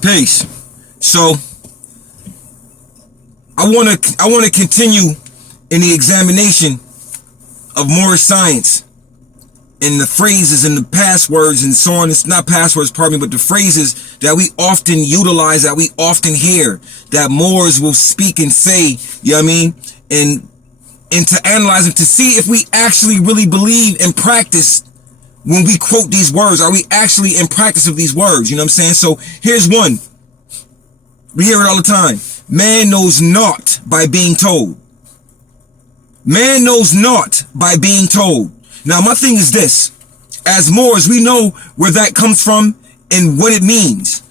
Peace. So I wanna continue in the examination of Moorish science and the phrases and the passwords and so on. It's not passwords, pardon me, but the phrases that we often utilize, that we often hear, that Moors will speak and say, you know what I mean? And to analyze them, to see if we actually really believe and practice when we quote these words. Are we actually in practice of these words? You know what I'm saying? So here's one. We hear it all the time. Man knows naught by being told. Man knows naught by being told. Now, my thing is this. As Moors, we know where that comes from and what it means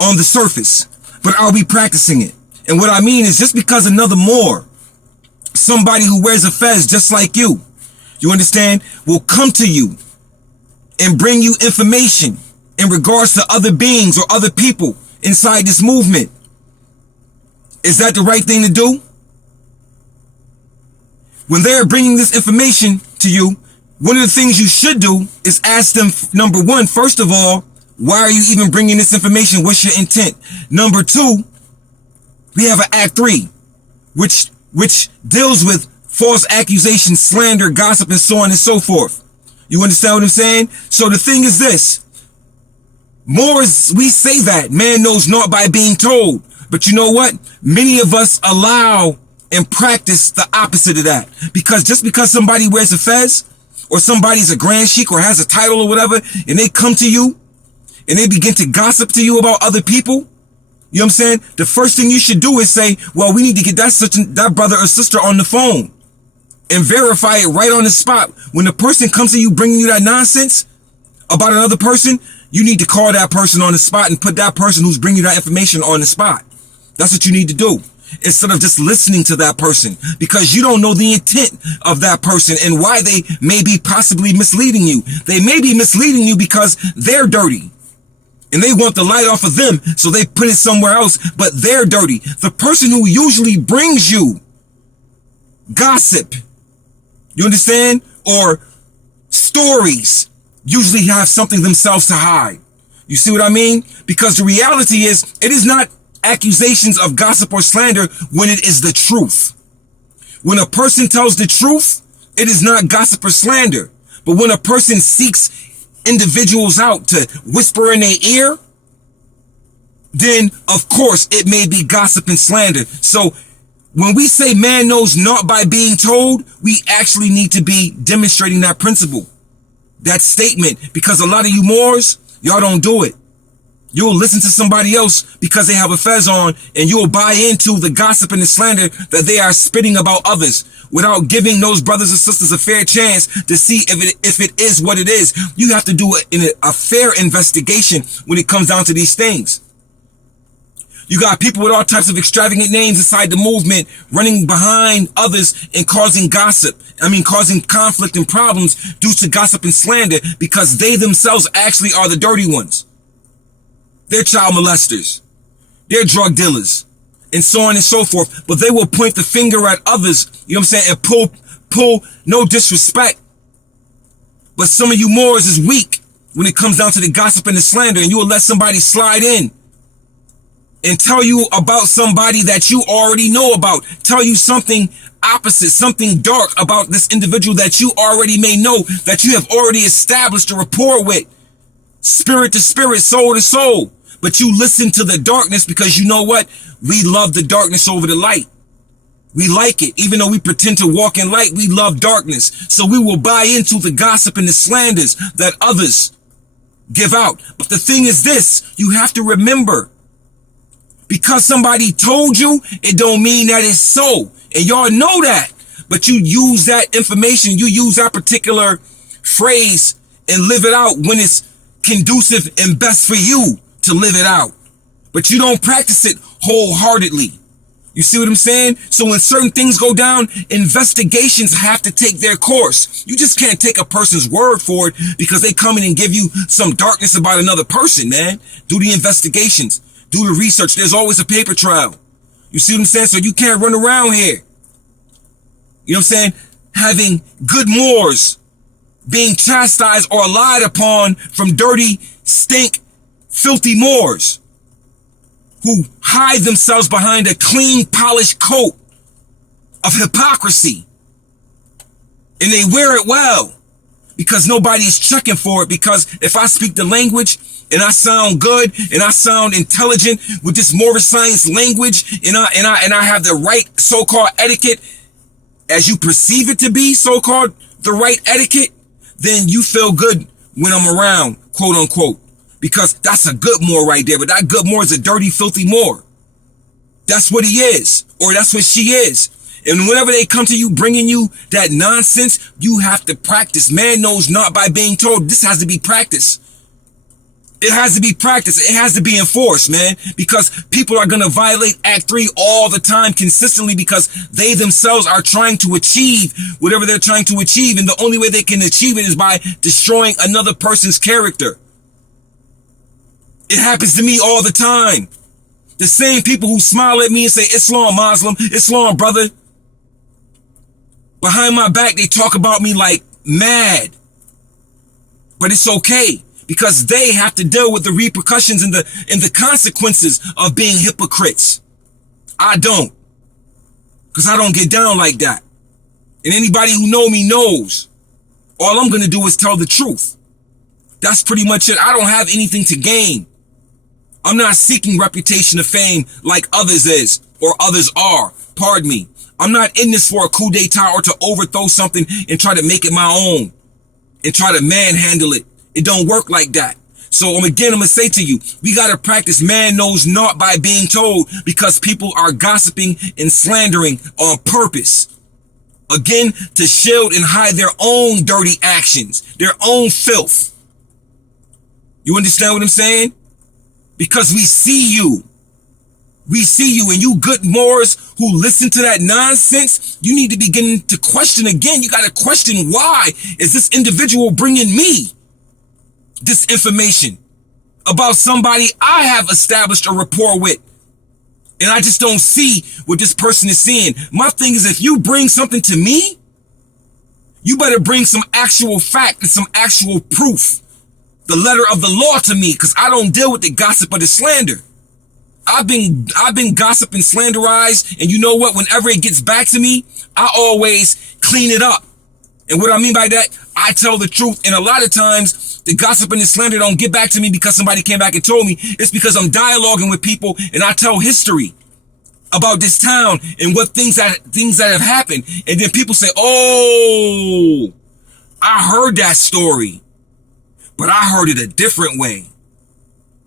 on the surface. But are we practicing it? And what I mean is, just because another Moor, somebody who wears a fez just like you understand, will come to you and bring you information in regards to other beings or other people inside this movement, is that the right thing to do? When they're bringing this information to you, one of the things you should do is ask them, number one, first of all, why are you even bringing this information? What's your intent? Number two, we have an Act 3, which deals with false accusations, slander, gossip, and so on and so forth. You understand what I'm saying? So the thing is this. Moors, we say that man knows naught by being told. But you know what? Many of us allow and practice the opposite of that. Because just because somebody wears a fez, or somebody's a grand sheik or has a title or whatever, and they come to you and they begin to gossip to you about other people, you know what I'm saying? The first thing you should do is say, well, we need to get that brother or sister on the phone and verify it right on the spot. When the person comes to you bringing you that nonsense about another person, you need to call that person on the spot and put that person who's bringing you that information on the spot. That's what you need to do, instead of just listening to that person, because you don't know the intent of that person and why they may be possibly misleading you. They may be misleading you because they're dirty and they want the light off of them, so they put it somewhere else, but they're dirty. The person who usually brings you gossip, you understand, or stories, usually have something themselves to hide. You see what I mean? Because the reality is, it is not accusations of gossip or slander when it is the truth. When a person tells the truth, it is not gossip or slander. But when a person seeks individuals out to whisper in their ear, then of course it may be gossip and slander. So when we say man knows naught by being told, we actually need to be demonstrating that principle, that statement, because a lot of you Moors, y'all don't do it. You'll listen to somebody else because they have a fez on, and you'll buy into the gossip and the slander that they are spitting about others without giving those brothers and sisters a fair chance to see if it is what it is. You have to do a fair investigation when it comes down to these things. You got people with all types of extravagant names inside the movement running behind others and causing gossip. Causing conflict and problems due to gossip and slander, because they themselves actually are the dirty ones. They're child molesters. They're drug dealers, and so on and so forth. But they will point the finger at others, you know what I'm saying, and pull no disrespect. But some of you Moors is weak when it comes down to the gossip and the slander, and you will let somebody slide in and tell you about somebody that you already know about, tell you something opposite, something dark about this individual that you already may know, that you have already established a rapport with, spirit to spirit, soul to soul. But you listen to the darkness because you know what? We love the darkness over the light. We like it. Even though we pretend to walk in light, we love darkness. So we will buy into the gossip and the slanders that others give out. But the thing is this, you have to remember, because somebody told you, it don't mean that it's so. And y'all know that. But you use that information, you use that particular phrase and live it out when it's conducive and best for you to live it out. But you don't practice it wholeheartedly. You see what I'm saying? So when certain things go down, investigations have to take their course. You just can't take a person's word for it because they come in and give you some darkness about another person, man. Do the investigations. Do the research. There's always a paper trail. You see what I'm saying? So you can't run around here, you know what I'm saying, having good Moors being chastised or lied upon from dirty, stink, filthy Moors. who hide themselves behind a clean, polished coat of hypocrisy. And they wear it well because nobody's checking for it. Because if I speak the language and I sound good and I sound intelligent with this Morris science language and I have the right so-called etiquette as you perceive it to be so-called the right etiquette, then you feel good when I'm around, quote unquote, because that's a good Moor right there. But that good Moor is a dirty, filthy Moor. That's what he is, or that's what she is. And whenever they come to you bringing you that nonsense, you have to practice. Man knows not by being told. This has to be practiced. It has to be practiced. It has to be enforced, man, because people are going to violate Act 3 all the time consistently because they themselves are trying to achieve whatever they're trying to achieve. And the only way they can achieve it is by destroying another person's character. It happens to me all the time. The same people who smile at me and say, Islam, Muslim, Islam, brother. Behind my back, they talk about me like mad. But it's okay. Because they have to deal with the repercussions and the consequences of being hypocrites. I don't. Because I don't get down like that. And anybody who know me knows. All I'm going to do is tell the truth. That's pretty much it. I don't have anything to gain. I'm not seeking reputation or fame like others is or others are. Pardon me. I'm not in this for a coup d'etat or to overthrow something and try to make it my own and try to manhandle it. It don't work like that. So again, I'm going to say to you, we got to practice man knows naught by being told because people are gossiping and slandering on purpose. Again, to shield and hide their own dirty actions, their own filth. You understand what I'm saying? Because we see you. We see you, and you good Moors who listen to that nonsense, you need to begin to question again. You got to question, why is this individual bringing me this information about somebody I have established a rapport with? And I just don't see what this person is seeing. My thing is, if you bring something to me, you better bring some actual fact and some actual proof. The letter of the law to me, because I don't deal with the gossip or the slander. I've been gossiped and slanderized, and you know what? Whenever it gets back to me, I always clean it up. And what I mean by that, I tell the truth. And a lot of times, the gossip and the slander don't get back to me because somebody came back and told me. It's because I'm dialoguing with people and I tell history about this town and what things that have happened. And then people say, oh, I heard that story, but I heard it a different way.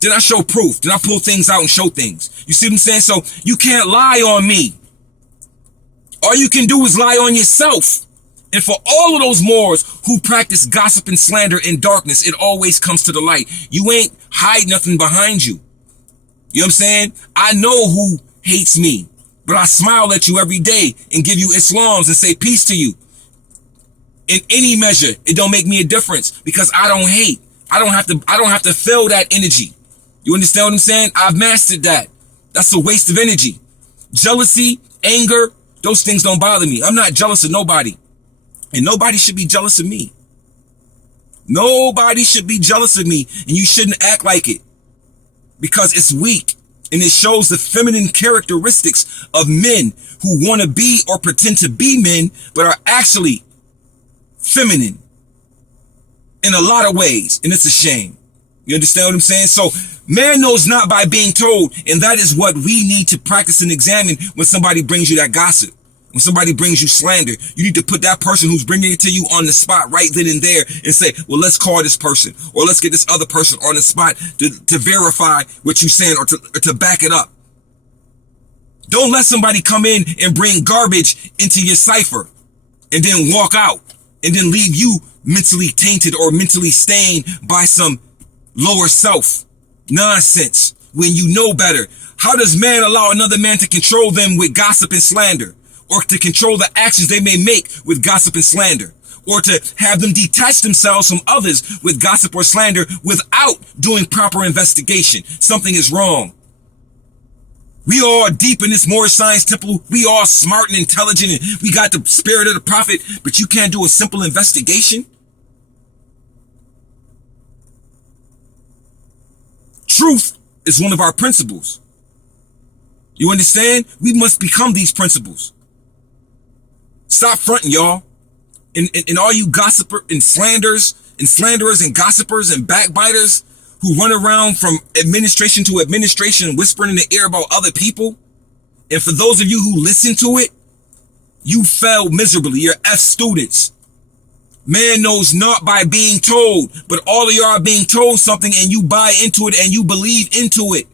Then I show proof. Then I pull things out and show things. You see what I'm saying? So you can't lie on me. All you can do is lie on yourself. And for all of those Moors who practice gossip and slander in darkness, it always comes to the light. You ain't hide nothing behind you. You know what I'm saying? I know who hates me, but I smile at you every day and give you Islams and say peace to you. In any measure, it don't make me a difference because I don't hate. I don't have to feel that energy. You understand what I'm saying? I've mastered that. That's a waste of energy. Jealousy, anger, those things don't bother me. I'm not jealous of nobody. And nobody should be jealous of me. Nobody should be jealous of me. And you shouldn't act like it. Because it's weak. And it shows the feminine characteristics of men who want to be or pretend to be men, but are actually feminine in a lot of ways. And it's a shame. You understand what I'm saying? So man knows not by being told. And that is what we need to practice and examine when somebody brings you that gossip. When somebody brings you slander, you need to put that person who's bringing it to you on the spot right then and there and say, well, let's call this person or let's get this other person on the spot to verify what you're saying or to back it up. Don't let somebody come in and bring garbage into your cipher and then walk out and then leave you mentally tainted or mentally stained by some lower self nonsense when you know better. How does man allow another man to control them with gossip and slander? Or to control the actions they may make with gossip and slander, or to have them detach themselves from others with gossip or slander without doing proper investigation? Something is wrong. We all deep in this Moorish science temple. We all smart and intelligent, and we got the spirit of the prophet, but you can't do a simple investigation? Truth is one of our principles. You understand? We must become these principles. Stop fronting, y'all. And all you gossiper and slanderers and gossipers and backbiters who run around from administration to administration whispering in the ear about other people. And for those of you who listen to it, you failed miserably. You're F students. Man knows not by being told, but all of y'all are being told something and you buy into it and you believe into it.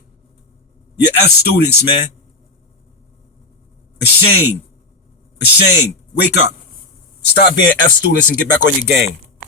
You're F students, man. A shame. A shame. Wake up. Stop being F students and get back on your game.